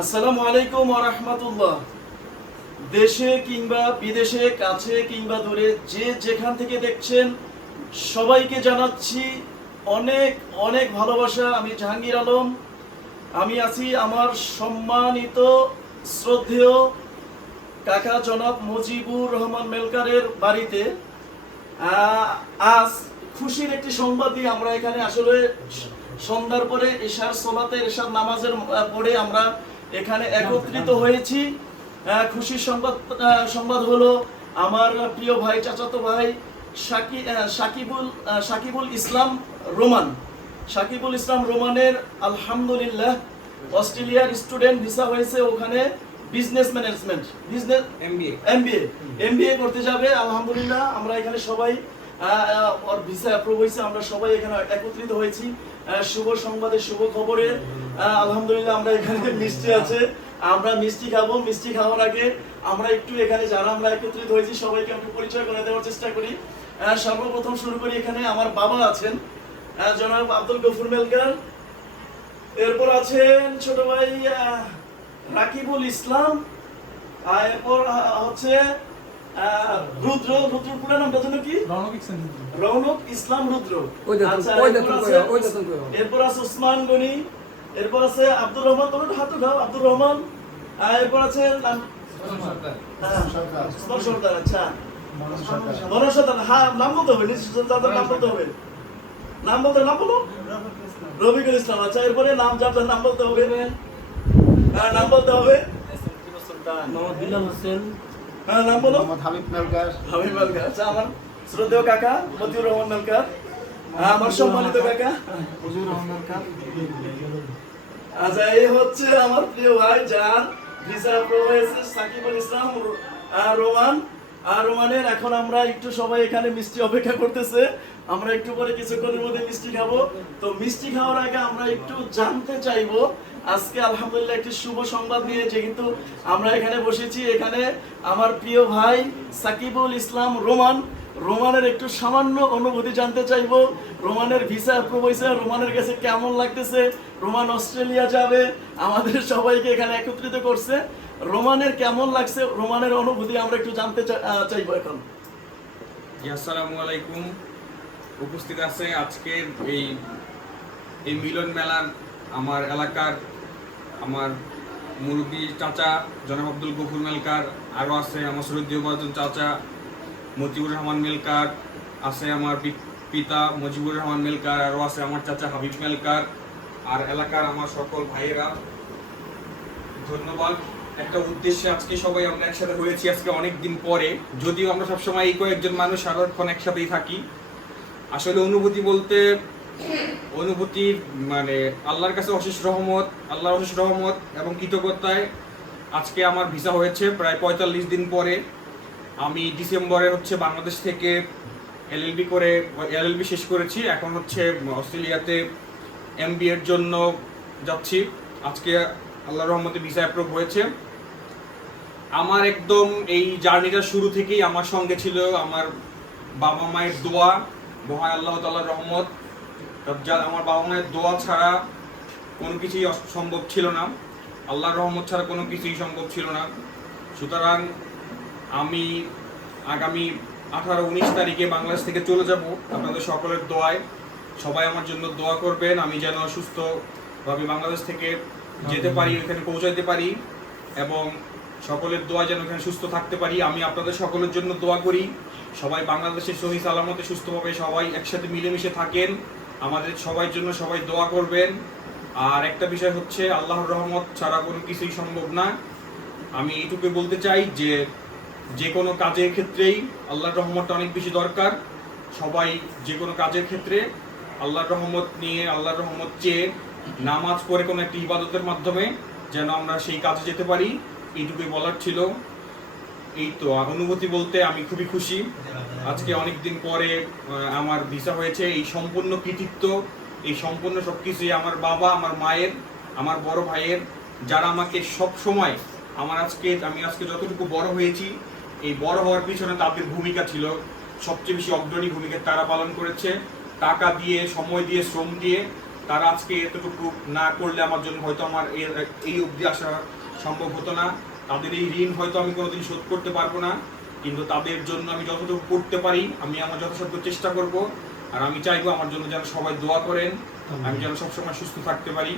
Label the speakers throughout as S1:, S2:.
S1: আসসালামু আলাইকুম রহমতুল্লাহ। দেশে কিংবা বিদেশে, কাছে কিংবা দূরে যে যেখান থেকে দেখছেন, সবাইকে জানাচ্ছি অনেক অনেক ভালোবাসা। আমি জাহাঙ্গীর আলম। আমি আছি আমার সম্মানিত, শ্রদ্ধেয় কাকা জনাব মুজিবুর রহমান মেলকারের বাড়িতে। আজ খুশির একটি সংবাদ দিয়ে আমরা এখানে আসলে সন্ধ্যার পরে এশার সোলাতে, এশার নামাজের পরে আমরা এখানে একত্রিত হয়েছি। খুশির সংবাদ সংবাদ হলো আমার প্রিয় ভাই চাচাতো ভাই সাকি সাকিবুল সাকিবুল ইসলাম রোমান। সাকিবুল ইসলাম রোমানের আলহামদুলিল্লাহ অস্ট্রেলিয়ার স্টুডেন্ট ভিসা হয়েছে ওখানে business management business
S2: MBA.
S1: MBA. MBA করতে যাবে আলহামদুলিল্লাহ। আমরা এখানে সবাই ওর ভিসা অ্যাপ্রুভ হয়েছে আমরা সবাই এখানে একত্রিত হয়েছি। শুভ সংবাদে শুভ খবরে আহ, আলহামদুলিল্লাহ আমরা এখানে মিষ্টি আছে। আমরা মিষ্টি খাব। মিষ্টি খাওয়ার আগে আমরা একটু এখানে যারা আমরা একত্রিত হয়েছি সবাইকে একটু পরিচয় করে দেওয়ার চেষ্টা করি। সর্বপ্রথম শুরু করি এখানে আমার বাবা আছেন। জনাব আব্দুল গফুর মেলকার এরপর আছেন ছোট ভাই রাকিবুল ইসলাম। এরপর হচ্ছে রুদ্র রুদ্র পুরো নামটা যেন কি? রৌনক ইসলাম রুদ্র। আচ্ছা, এরপর আছে- উসমান গনি। এরপর আছে আব্দুর রহমান তোমার হাত উঠাও আব্দুর রহমান এরপর আছে নাম- হ্যাঁ, সর্দার আচ্ছা। মনোজ সর্দার হ্যাঁ নাম বলতে হবে নিশ্চিত সর্দার নাম বলতে হবে। নাম বলতে নাম বলো। রবিকুল ইসলাম। আচ্ছা এরপরে নাম যার যার নাম বলতে হবে। হ্যাঁ নাম বলতে হবে।
S3: মোহাম্মদ বিলাল হোসেন।
S1: হ্যাঁ নাম বলো।
S4: মোহাম্মদ হাবিব
S1: আচ্ছা আমার শ্রদ্ধেয় কাকা মতিউর রহমান মালকা আমার সম্মানিত কাকা।
S4: রহমান।
S1: আচ্ছা এই হচ্ছে আমার প্রিয় ভাই যার ভিসা প্রো হয়েছে সাকিবুল ইসলাম আর রোমান। আর রোমানের এখন আমরা একটু সবাই এখানে মিষ্টি অপেক্ষা করতেছে। আমরা একটু পরে কিছুক্ষণের মধ্যে মিষ্টি খাব। তো মিষ্টি খাওয়ার আগে আমরা একটু জানতে চাইব আজকে আলহামদুলিল্লাহ একটি শুভ সংবাদ নিয়ে যেহেতু আমরা এখানে বসেছি। এখানে আমার প্রিয় ভাই সাকিবুল ইসলাম রোমান। রোমানের একটু সামান্য অনুভূতি জানতে চাইব। রোমানের ভিসা অ্যাপ্রুভ হয়েছে। রোমানের কাছে কেমন লাগতেছে? রোমান অস্ট্রেলিয়া যাবে। আমাদের সবাইকে এখানে একত্রিত করছে। রোমানের কেমন লাগছে? রোমানের অনুভূতি আমরা একটু জানতে চাইব এখন।
S2: আসসালামু আলাইকুম। উপস্থিত আছে আজকের এই এই মিলন মেলার আমার এলাকার আমার মুরব্বী চাচা, জনাব আব্দুল গফুর মেলকার আরও আছে আমার বাজন চাচা, মজিবুর রহমান মেলকার, আছে আমার পিতা মজিবুর রহমান মেলকার আরও আছে আমার চাচা হাবিব মেলকার, আর এলাকার আমার সকল ভাইয়েরা, ধন্যবাদ। একটা উদ্দেশ্যে আজকে সবাই আমরা একসাথে হয়েছি, আজকে অনেক দিন পরে। যদিও আমরা সবসময় এই কয়েকজন মানুষ আরও সারাক্ষণ একসাথেই থাকি। আসলে অনুভূতি বলতে অনুভূতি মানে আল্লাহর কাছে অশেষ রহমত, আল্লাহর অশেষ রহমত এবং কৃতজ্ঞতায় আজকে আমার ভিসা হয়েছে প্রায় পঁয়তাল্লিশ দিন পরে। আমি ডিসেম্বরে হচ্ছে বাংলাদেশ থেকে এলএলবি করে এলএলবি শেষ করেছি। এখন হচ্ছে অস্ট্রেলিয়াতে এমবি এর জন্য যাচ্ছি। আজকে আল্লাহর রহমতে ভিসা অ্যাপ্রুভ হয়েছে। আমার একদম এই জার্নিটা শুরু থেকেই আমার সঙ্গে ছিল আমার বাবা মায়ের দোয়া, মহায় আল্লাহ তাল্লাহর রহমত। আমার বাবা মায়ের দোয়া ছাড়া কোনো কিছুই সম্ভব ছিল না। আল্লাহর রহমত ছাড়া কোনো কিছুই সম্ভব ছিল না। সুতরাং আমি আগামী আঠারো উনিশ তারিখে বাংলাদেশ থেকে চলে যাব আপনাদের সকলের দোয়ায়। সবাই আমার জন্য দোয়া করবেন আমি যেন সুস্থভাবে বাংলাদেশ থেকে যেতে পারি ওখানে পৌঁছাতে পারি এবং সকলের দোয়া যেন এখানে সুস্থ থাকতে পারি। আমি আপনাদের সকলের জন্য দোয়া করি। সবাই বাংলাদেশের সহি সালামতে সুস্থভাবে সবাই একসাথে মিলেমিশে থাকেন। আমাদের সবার জন্য সবাই দোয়া করবেন। আর একটা বিষয় হচ্ছে, আল্লাহর রহমত ছাড়া কোনো কিছুই সম্ভব না। আমি এইটুকু বলতে চাই যে যে কোনো কাজের ক্ষেত্রেই আল্লাহর রহমতটা অনেক বেশি দরকার। সবাই যে কোনো কাজের ক্ষেত্রে আল্লাহর রহমত নিয়ে, আল্লাহর রহমত চেয়ে নামাজ পড়ে কোনো একটি ইবাদতের মাধ্যমে যেন আমরা সেই কাজে যেতে পারি। এইটুকুই বলার ছিল। এই তো অনুভূতি বলতে আমি খুবই খুশি। আজকে অনেক দিন পরে আমার ভিসা হয়েছে। এই সম্পূর্ণ কৃতিত্ব, এই সম্পূর্ণ সব কিছুই আমার বাবা, আমার মায়ের, আমার বড় ভাইয়ের, যারা আমাকে সব সময় আমার আজকে, আমি আজকে যতটুকু বড় হয়েছি, এই বড় হওয়ার পিছনে তাদের ভূমিকা ছিল। সবচেয়ে বেশি অগ্রণী ভূমিকা তারা পালন করেছে। টাকা দিয়ে, সময় দিয়ে, শ্রম দিয়ে তারা আজকে এতটুকু না করলে আমার জন্য হয়তো আমার এই অবধি আসা সম্ভব হতো না। তাদের এই ঋণ হয়তো আমি কোনোদিন শোধ করতে পারব না, কিন্তু তাদের জন্য আমি যতটুকু করতে পারি, আমি আমার যথাসাধ্য চেষ্টা করব, আর আমি চাইব আমার জন্য যেন সবাই দোয়া করেন, আমি যেন সবসময় সুস্থ থাকতে পারি।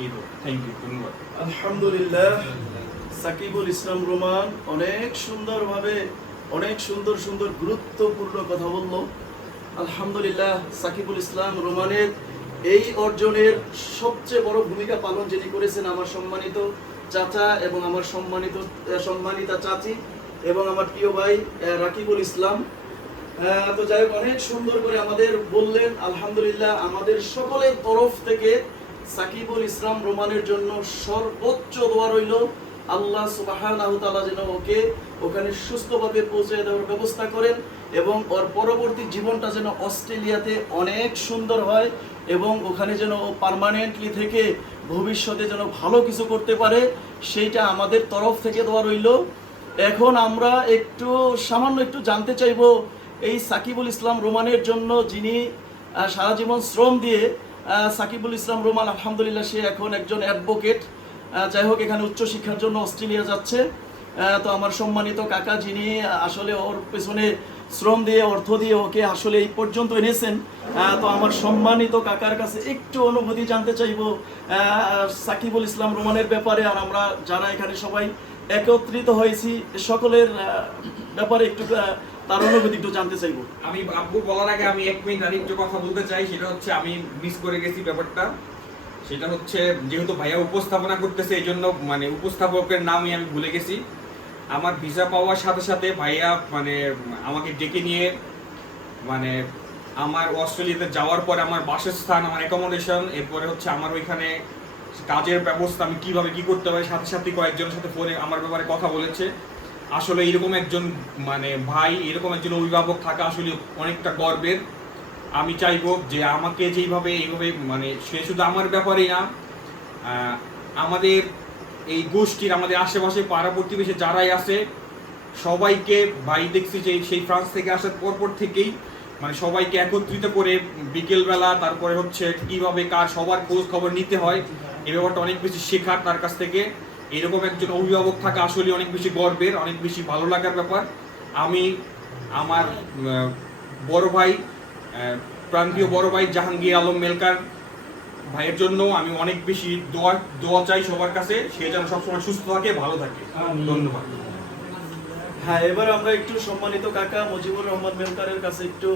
S2: এই তো থ্যাংক ইউ ধন্যবাদ।
S1: আলহামদুলিল্লাহ, সাকিবুল ইসলাম রোমান অনেক সুন্দরভাবে, অনেক সুন্দর সুন্দর গুরুত্বপূর্ণ কথা বলল। আলহামদুলিল্লাহ, সাকিবুল ইসলাম রোমানের এই অর্জনের সবচেয়ে বড় ভূমিকা পালন যিনি করেছেন, আমার সম্মানিত চাচা এবং আমার সম্মানিত সম্মানিতা চাচি এবং আমার প্রিয় ভাই রাকিবুল ইসলাম। তো যাই অনেক সুন্দর করে আমাদের বললেন, আলহামদুলিল্লাহ, আমাদের সকলের তরফ থেকে সাকিবুল ইসলাম রোমানের জন্য সর্বোচ্চ দোয়া রইল। আল্লাহ তাআলা যেন ওকে ওখানে সুস্থভাবে পৌঁছে দেওয়ার ব্যবস্থা করেন এবং ওর পরবর্তী জীবনটা যেন অস্ট্রেলিয়াতে অনেক সুন্দর হয় এবং ওখানে যেন ও পার্মানেন্টলি থেকে ভবিষ্যতে যেন ভালো কিছু করতে পারে, সেইটা আমাদের তরফ থেকে দেওয়া রইল। এখন আমরা একটু, সামান্য একটু জানতে চাইব এই সাকিবুল ইসলাম রোমানের জন্য যিনি সারা জীবন শ্রম দিয়ে সাকিবুল ইসলাম রোমান, আলহামদুলিল্লাহ সে এখন একজন অ্যাডভোকেট যাই হোক, এখানে উচ্চশিক্ষার জন্য অস্ট্রেলিয়া যাচ্ছে। তো আমার সম্মানিত কাকা যিনি আসলে ওর পেছনে শ্রম দিয়ে, অর্থ দিয়ে ওকে আসলে এই পর্যন্ত এনেছেন। তো আমার সম্মানিত কাকার কাছে একটু অনুভূতি জানতে চাইব। সাকিবুল ইসলাম রোমানের ব্যাপারে, আর আমরা যারা এখানে সবাই একত্রিত হয়েছি সকলের ব্যাপারে একটু তার অনুভূতি একটু জানতে চাইব।
S2: আমি আব্বু বলার আগে আমি এক মিনিট আর একটু কথা বলতে চাই, সেটা হচ্ছে আমি মিস করে গেছি ব্যাপারটা। সেটা হচ্ছে, যেহেতু ভাইয়া উপস্থাপনা করতেছে এই জন্য মানে উপস্থাপকের নামই আমি ভুলে গেছি। আমার ভিসা পাওয়ার সাথে সাথে ভাইয়া মানে আমাকে ডেকে নিয়ে মানে আমার অস্ট্রেলিয়াতে যাওয়ার পরে আমার বাসস্থান, আমার অ্যাকোমোডেশন এরপরে হচ্ছে আমার ওইখানে কাজের ব্যবস্থা, আমি কীভাবে কী করতে পারি সাথে সাথে কয়েকজনের সাথে ফোনে আমার ব্যাপারে কথা বলেছে। আসলে এরকম একজন মানে ভাই, এরকম একজন অভিভাবক থাকা আসলে অনেকটা গর্বের। আমি চাইব যে আমাকে যেইভাবে, এইভাবে মানে সে শুধু আমার ব্যাপারেই না আমাদের এই গোষ্ঠীর আমাদের আশেপাশে পাড়া প্রতিবেশী যারাই আছে, সবাইকে ভাই দেখছি যে সেই ফ্রান্স থেকে আসার পরপর থেকেই মানে সবাইকে একত্রিত করে বিকেলবেলা তারপরে হচ্ছে কীভাবে কার সবার খোঁজ খবর নিতে হয় এই ব্যাপারটা অনেক বেশি শেখার তার কাছ থেকে। এরকম একজন অভিভাবক থাকা আসলে অনেক বেশি গর্বের, অনেক বেশি ভালো লাগার ব্যাপার। আমি আমার বড় ভাই প্রান্তীয় বড় ভাই জাহাঙ্গীর আলম মেলকার ভাইয়ের জন্য আমি অনেক বেশি দোয়া দোয়া চাই সবার কাছে। সে যেন সবসময় সুস্থ থাকে ভালো থাকে। ধন্যবাদ।
S1: হ্যাঁ এবার আমরা একটু সম্মানিত কাকা মুজিবুর রহমান মেলকারের কাছে একটু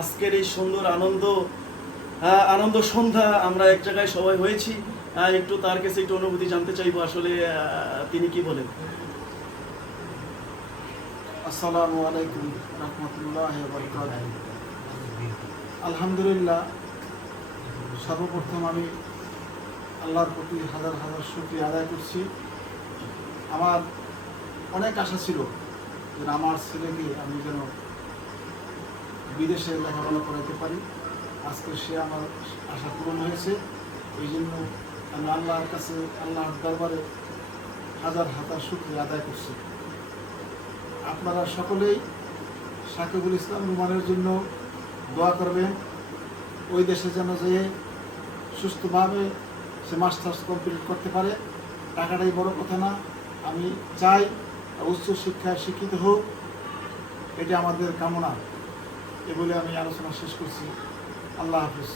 S1: আজকের এই সুন্দর আনন্দ আনন্দ সন্ধ্যা আমরা এক জায়গায় সবাই হয়েছি। একটু তার কাছে একটু অনুভূতি জানতে চাইব আসলে তিনি কি বলেন?
S4: আসসালামু আলাইকুম রহমতুল্লাহ আলহামদুলিল্লাহ সর্বপ্রথম আমি আল্লাহর প্রতি হাজার হাজার শুক্রিয়া আদায় করছি। আমার অনেক আশা ছিল যে আমার ছেলেকে আমি যেন বিদেশে লেখাপড়া করাতে পারি। আজকে সে আমার আশা পূরণ হয়েছে। এই জন্য আমি আল্লাহর কাছে, আল্লাহর দরবারে হাজার হাজার শুক্রিয়া আদায় করছি। আপনারা সকলেই সাকিবুল ইসলাম রুমানের জন্য দোয়া করবেন। ওই দেশে যেন যেয়ে সুস্থভাবে সে মাস্টার্স কমপ্লিট করতে পারে, টাকাটাই বড় কথা না। আমি চাই উচ্চ শিক্ষায় শিক্ষিত হোক, এটা আমাদের কামনা। এ বলে আমি আলোচনা শেষ করছি। আল্লাহ হাফিজ।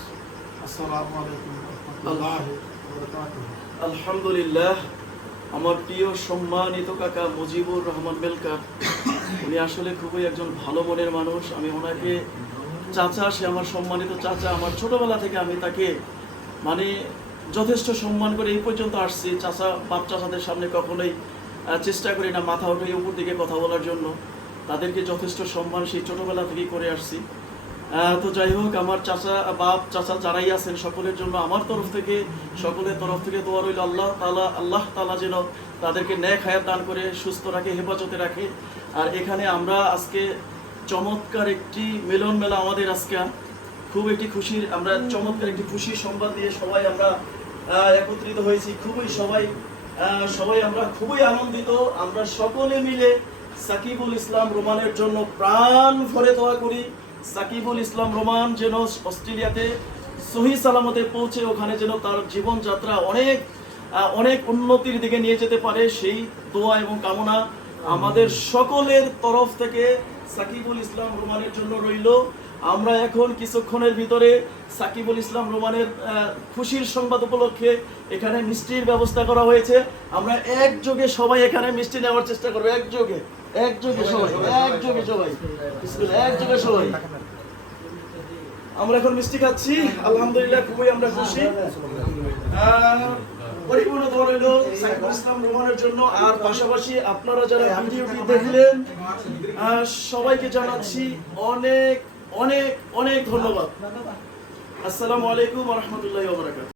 S4: আসসালামু আলাইকুম
S1: আলহামদুলিল্লাহ, আমার প্রিয় সম্মানিত কাকা মুজিবুর রহমান মেলকার উনি আসলে খুবই একজন ভালো মনের মানুষ। আমি ওনাকে চাচা, সে আমার সম্মানিত চাচা। আমার ছোটবেলা থেকে আমি তাকে মানে যথেষ্ট সম্মান করে এই পর্যন্ত আসছি। চাচা, বাপ চাচাদের সামনে কখনোই চেষ্টা করি না মাথা উঠে উপর দিকে কথা বলার জন্য। তাদেরকে যথেষ্ট সম্মান সেই ছোটবেলা থেকেই করে আসছি। তো যাই হোক, আমার চাচা, বাপ, চাচা যারাই আছেন সকলের জন্য আমার তরফ থেকে, সকলের তরফ থেকে দোয়া রইল আল্লাহ তালা আল্লাহ তালা যেন তাদেরকে ন্যাক হায়াত দান করে, সুস্থ রাখে, হেফাজতে রাখে। আর এখানে আমরা আজকে চমৎকার একটি মিলন মেলা আমাদের আজকে। খুব একটি খুশির, আমরা চমৎকার একটি খুশির সংবাদ দিয়ে সবাই আমরা একত্রিত হয়েছি। খুবই সবাই সবাই আমরা খুবই আনন্দিত। আমরা সকলে মিলে সাকিবুল ইসলাম রোমানের জন্য প্রাণ ভরে দোয়া করি। সাকিবুল ইসলাম রোমান যেন অস্ট্রেলিয়াতে সহি সালামতে পৌঁছে, ওখানে যেন তার জীবনযাত্রা অনেক অনেক উন্নতির দিকে নিয়ে যেতে পারে, সেই দোয়া এবং কামনা আমাদের সকলের তরফ থেকে সাকিবুল ইসলাম রোমানের জন্য রইল। আমরা এখন কিছুক্ষণের ভিতরে সাকিবুল ইসলাম রোমানের খুশির সংবাদ উপলক্ষে এখানে মিষ্টির ব্যবস্থা করা হয়েছে। আমরা একযোগে সবাই এখানে মিষ্টি নেওয়ার চেষ্টা করব, একযোগে। একযোগে সবাই একযোগে সবাই। একযোগে সবাই। আমরা এখন মিষ্টি খাচ্ছি, আলহামদুলিল্লাহ খুবই আমরা খুশি। পরিপূর্ণ রইল সাইফুল ইসলাম রোমানের জন্য। আর পাশাপাশি আপনারা যারা ভিডিওটি দেখলেন সবাইকে জানাচ্ছি অনেক অনেক অনেক ধন্যবাদ। আসসালামু আলাইকুম রহমতুল্লাহ